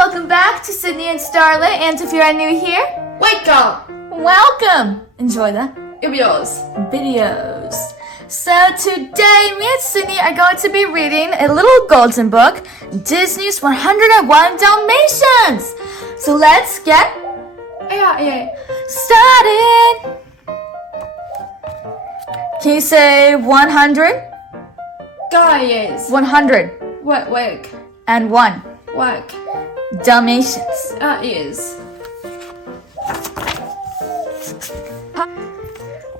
welcome back to Sydney and Starlette, and if you're new here, wake up! Welcome! Enjoy the videos. So today, me and Sydney are going to be reading a little golden book, Disney's 101 Dalmatians. So let's get started. Can you say 100? Guys. 100. Wake. And 1. Wake. Dalmatians. Is.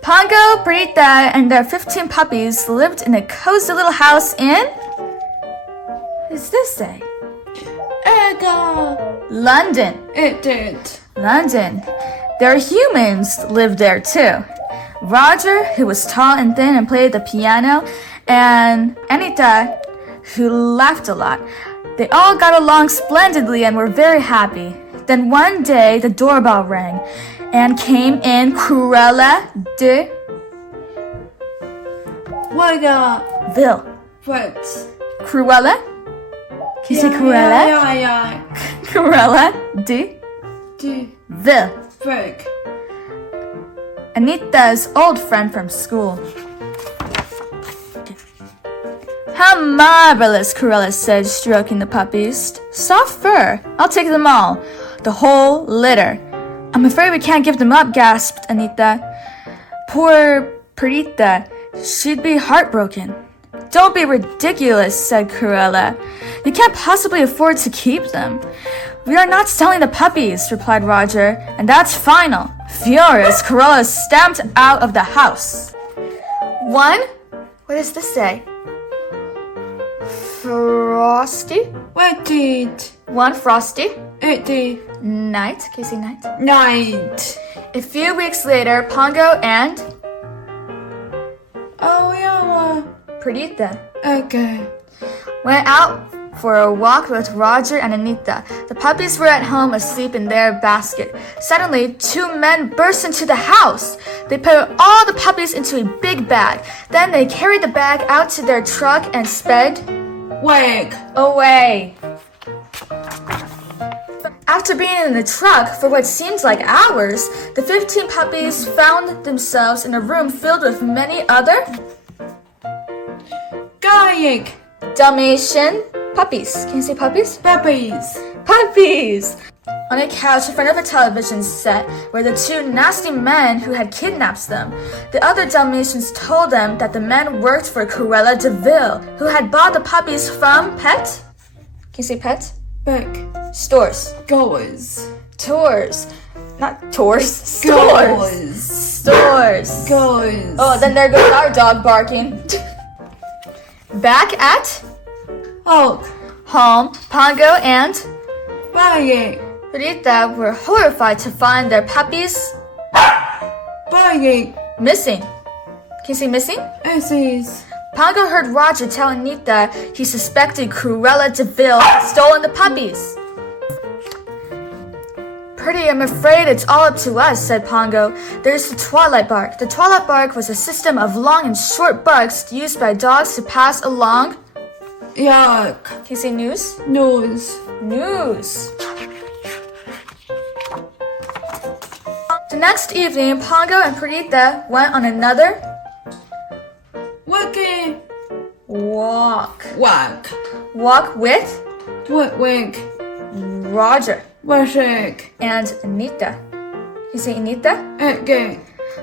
Pongo, Brita, and their 15 puppies lived in a cozy little house in... What does this say? London. It did. London. Their humans lived there too. Roger, who was tall and thin and played the piano, and Anita, who laughed a lot. They all got along splendidly and were very happy. Then one day, the doorbell rang, and came in Cruella de Vil. What? Cruella? Can you say Cruella? Yeah. Cruella de Vil. Break. Anita's old friend from school. How marvelous, Cruella said, stroking the puppies. Soft fur. I'll take them all. The whole litter. I'm afraid we can't give them up, gasped Anita. Poor Perdita. She'd be heartbroken. Don't be ridiculous, said Cruella. You can't possibly afford to keep them. We are not selling the puppies, replied Roger, and that's final. Furious, Cruella stamped out of the house. 1. What does this say? Frosty? What did? 1 Frosty. It did. Night. Can you say night? Night. A few weeks later, Pongo and Perdita Okay. went out for a walk with Roger and Anita. The puppies were at home asleep in their basket. Suddenly, 2 men burst into the house. They put all the puppies into a big bag. Then they carried the bag out to their truck and sped away. After being in the truck for what seemed like hours, the 15 puppies found themselves in a room filled with many other Dalmatian puppies. Can you say puppies? Puppies! On a couch in front of a television set were the 2 nasty men who had kidnapped them. The other Dalmatians told them that the men worked for Cruella de Vil, who had bought the puppies from Can you say pet? Stores. Tours. Not tours. Stores. Oh, then there goes our dog barking. Back at home, Pongo and Rita were horrified to find their puppies missing. Can you say missing? Pongo heard Roger tell Anita he suspected Cruella de Vil had stolen the puppies. Pretty, I'm afraid it's all up to us, said Pongo. There's the Twilight Bark. The Twilight Bark was a system of long and short barks used by dogs to pass along. Can you say news? News. The next evening, Pongo and Perdita went on another walk. Walk with Roger and Anita. You say Anita?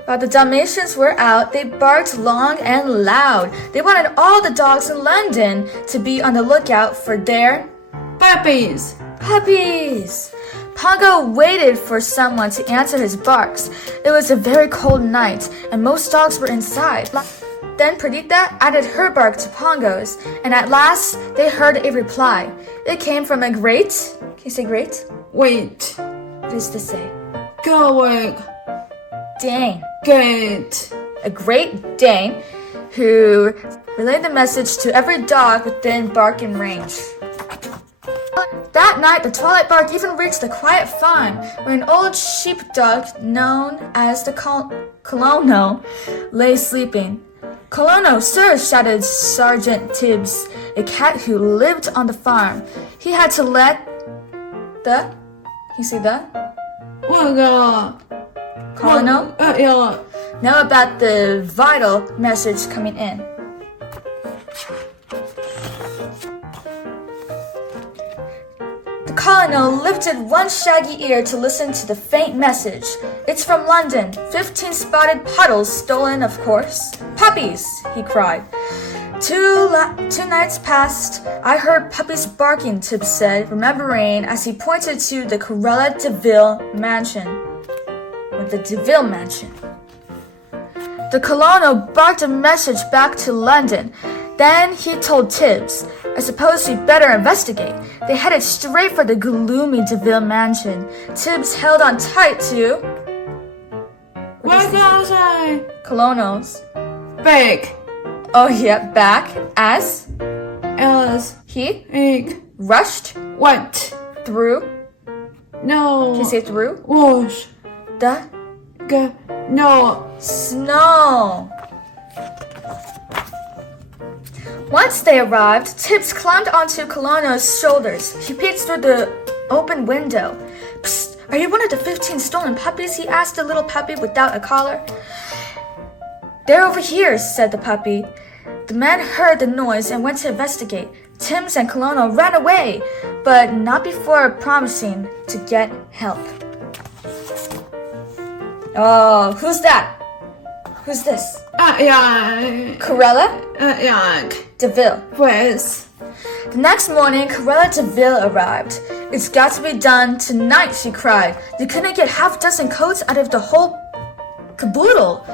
While the Dalmatians were out, they barked long and loud. They wanted all the dogs in London to be on the lookout for their puppies. Pongo waited for someone to answer his barks. It was a very cold night, and most dogs were inside. Then Perdita added her bark to Pongo's, and at last they heard a reply. It came from a great... Can you say great? What does this say? Dane. A Great Dane who relayed the message to every dog within barking range. That night, the Twilight Bark even reached the quiet farm where an old sheepdog known as the Colono lay sleeping. Colono, sir, shouted Sergeant Tibbs, a cat who lived on the farm. He had to let The? You see the? 那个 Colonel? Now about the vital message coming in. The colonel lifted one shaggy ear to listen to the faint message. It's from London. 15 spotted puddles stolen, of course. Puppies, he cried. Two nights passed. I heard puppies barking, Tibbs said, remembering as he pointed to the Corella DeVille mansion. Or the DeVille mansion. The colonel barked a message back to London. Then he told Tibbs, I suppose we'd better investigate. They headed straight for the gloomy DeVille mansion. Tibbs held on tight to... What was I? Colonel's. Back. Oh yeah, back as he rushed What? through. No. Can you say through? Wash. The No. snow. Once they arrived, Tibbs climbed onto Colonel's shoulders. He peeked through the open window. Psst, are you one of the 15 stolen puppies? He asked the little puppy without a collar. They're over here, said the puppy. The man heard the noise and went to investigate. Tibbs and Colonel ran away, but not before promising to get help. Oh, who's that? Who's this? Corella DeVille. Pues. The next morning, Corella DeVille arrived. It's got to be done tonight, she cried. You couldn't get half a dozen coats out of the whole caboodle,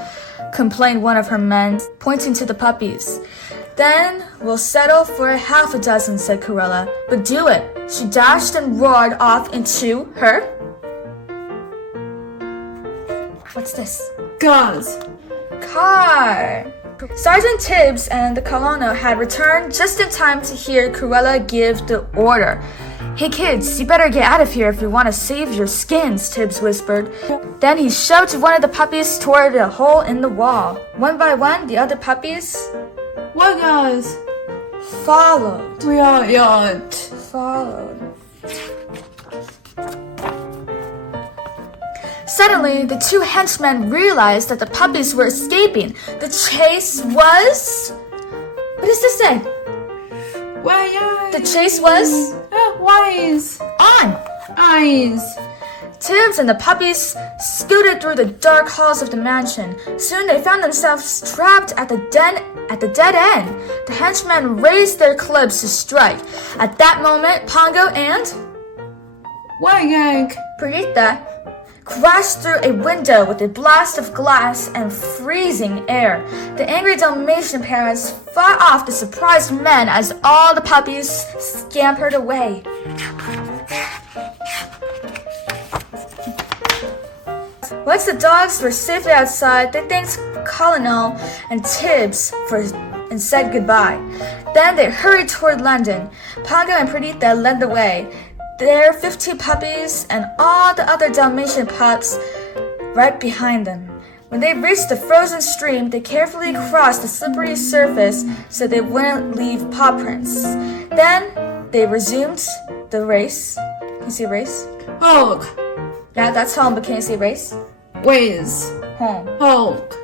complained one of her men, pointing to the puppies. Then we'll settle for half a dozen, said Corella. But do it. She dashed and roared off into her... What's this? Guns. Car. Sergeant Tibbs and the colonel had returned just in time to hear Corella give the order. Hey kids, you better get out of here if you want to save your skins, Tibbs whispered. Then he shoved one of the puppies toward a hole in the wall. One by one, the other puppies What guys? followed. Followed. Suddenly, the two henchmen realized that the puppies were escaping. The chase was... What does this say? The chase was... Wise. on! Eyes. Tibbs and the puppies scooted through the dark halls of the mansion. Soon they found themselves trapped at the dead end. The henchmen raised their clubs to strike. At that moment, Pongo and Perdita crashed through a window with a blast of glass and freezing air. The angry Dalmatian parents fought off the surprised men as all the puppies scampered away. Once the dogs were safely outside, they thanked Colonel and Tibbs and said goodbye. Then they hurried toward London. Pongo and Perdita led the way. Their 15 puppies and all the other Dalmatian pups right behind them. When they reached the frozen stream, they carefully crossed the slippery surface so they wouldn't leave paw prints. Then they resumed the race. Can you see race? Hulk. Yeah, that's home, but can you see race? Whiz. Home. Hulk.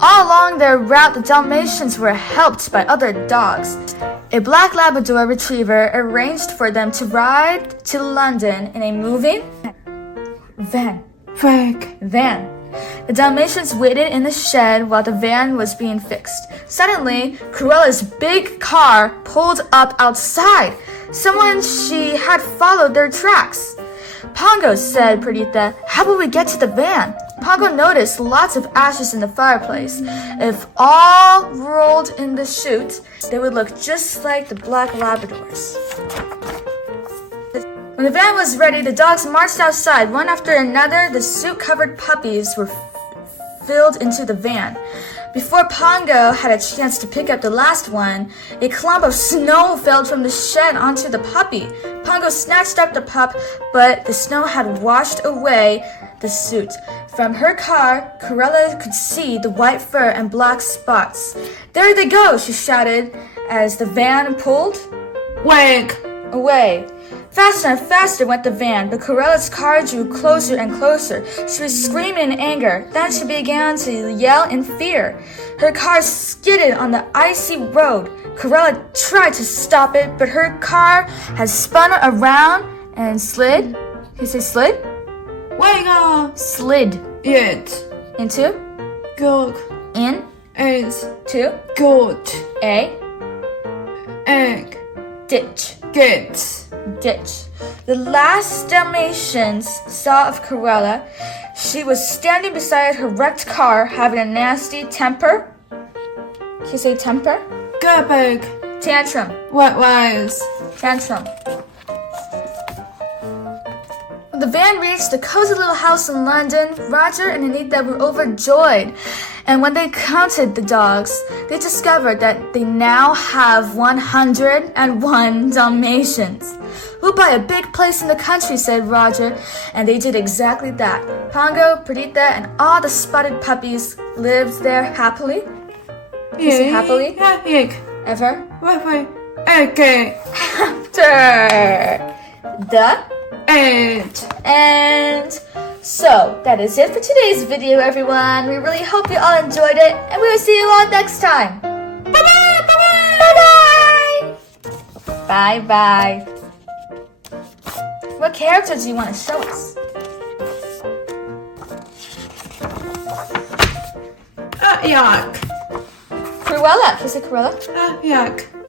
All along their route, the Dalmatians were helped by other dogs. A black Labrador retriever arranged for them to ride to London in a moving van. The Dalmatians waited in the shed while the van was being fixed. Suddenly, Corella's big car pulled up outside. She had followed their tracks. Pongo, said Perdita, how will we get to the van? Pongo noticed lots of ashes in the fireplace. If all rolled in the chute, they would look just like the black Labradors. When the van was ready, the dogs marched outside. One after another, the soot-covered puppies were filled into the van. Before Pongo had a chance to pick up the last one, a clump of snow fell from the shed onto the puppy. Pongo snatched up the pup, but the snow had washed away the suit. From her car, Corella could see the white fur and black spots. There they go, she shouted as the van pulled. Wag. away. Faster and faster went the van, but Corella's car drew closer and closer. She was screaming in anger. Then she began to yell in fear. Her car skidded on the icy road. Corella tried to stop it, but her car had spun around and slid. Can you say slid? Slid. Into? In? To? A? Ditch. Ditch. The last Dalmatians saw of Corella, she was standing beside her wrecked car, having a nasty temper. Can you say temper? Tantrum. Tantrum. When the van reached the cozy little house in London, Roger and Anita were overjoyed. And when they counted the dogs, they discovered that they now have 101 Dalmatians. We'll buy a big place in the country, said Roger, and they did exactly that. Pongo, Perdita, and all the spotted puppies lived there happily. You say happily? Ever? After the and so that is it for today's video, everyone. We really hope you all enjoyed it, and we will see you all next time. Bye-bye! Bye-bye! Bye-bye! Bye-bye! What character do you want to show us? Yuck. Cruella. Can you say Cruella? Yuck.